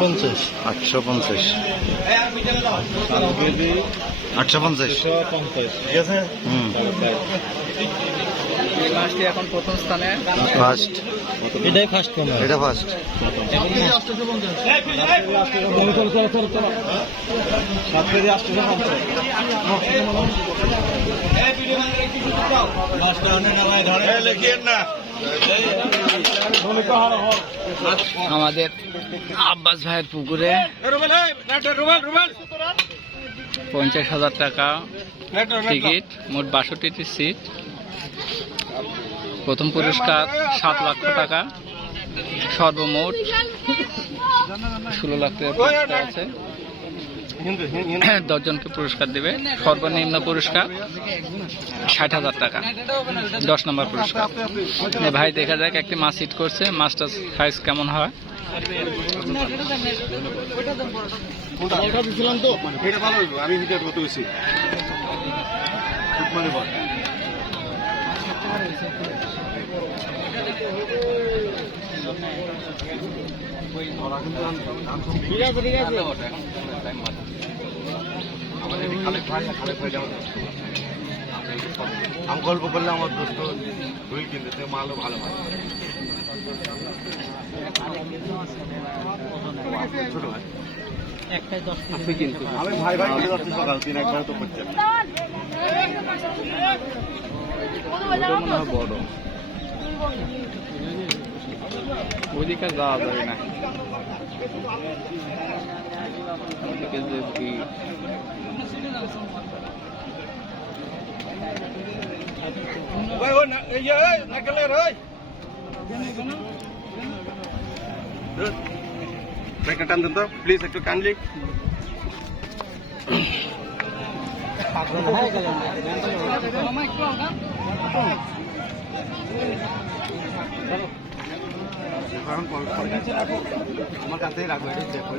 পঞ্চাশ। আটশো পঞ্চাশ। কেজি আটশো পঞ্চাশ। পঞ্চাশ। ঠিক আছে? হুম। এই মাছটি এখন প্রথম স্থানে। ফার্স্ট এটাই ফার্স্ট কোন? এটা ফার্স্ট সাত কেজি আটশো পঞ্চাশ আমাদের আব্বাস ভাইয়ের পুকুরে পঞ্চাশ হাজার টাকা টিকিট, মোট বাষট্টিটি সিট। প্রথম পুরস্কার সাত লক্ষ টাকা। সর্বমোট ষোলো লাখ টাকা আছে। দশজনকে পুরস্কার দেবে। সর্বনিম্ন পুরস্কার ষাট হাজার টাকা। দশ নম্বর পুরস্কার। ভাই, দেখা যাক একটি মাছ হিট করছে। মাছটা সাইজ কেমন হয়? আমি আমি গল্প করলে আমার দোস্ত রুই কিনতে সে মালও ভালো ভালো ছোট ভাই আমি ভাই ভাই করে যাচ্ছি সকাল তিন একবার তো করছে বড়। ওইদিকে যাওয়া যাবে না ওইদিকে যে ভিড়। ব্রেকটা টান দেন তো প্লিজ একটু কাইন্ডলি আমার কাছেই রাখব এটা দেখো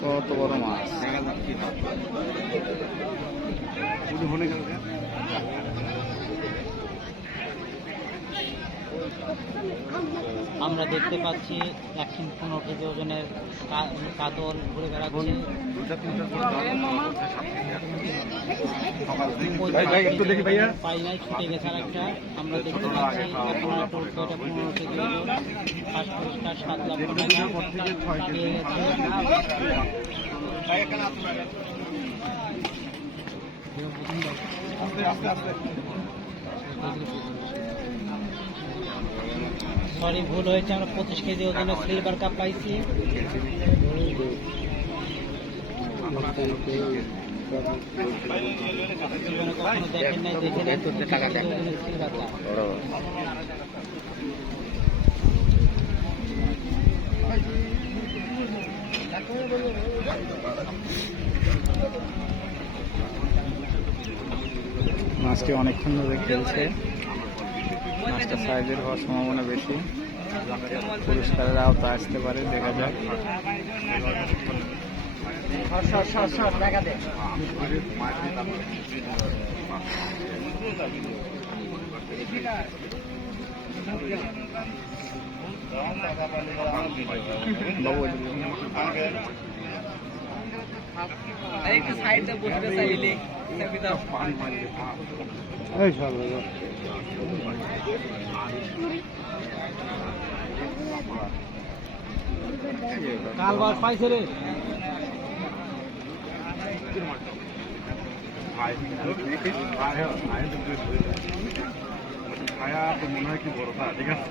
কত বড় মাছ? শুধু হনে গেল আমরা দেখতে পাচ্ছি একশো পনেরো কেজি ওজনের কাতল ঘুরে বেড়াচ্ছে। ছুটে গেছে আর একটা আমরা দেখতে পাচ্ছি পনেরো কেজি ওজন ফার্স্ট পুরস্কার সাত লাখ টাকা। পেয়ে গেছে সরি ভুল হয়েছে আমরা পঁচিশ কেজি ওজনের সিলভার কাপ পাইছি। মাছটি অনেকক্ষণ ধরে খেলছে। মাছটা সাইজের হওয়ার সম্ভাবনা বেশি। পুরস্কারের আওতা আসতে পারে দেখা যাক। এই সব কাল বার পাইছে রে ছায়া তো মনে হয় কি ঠিক আছে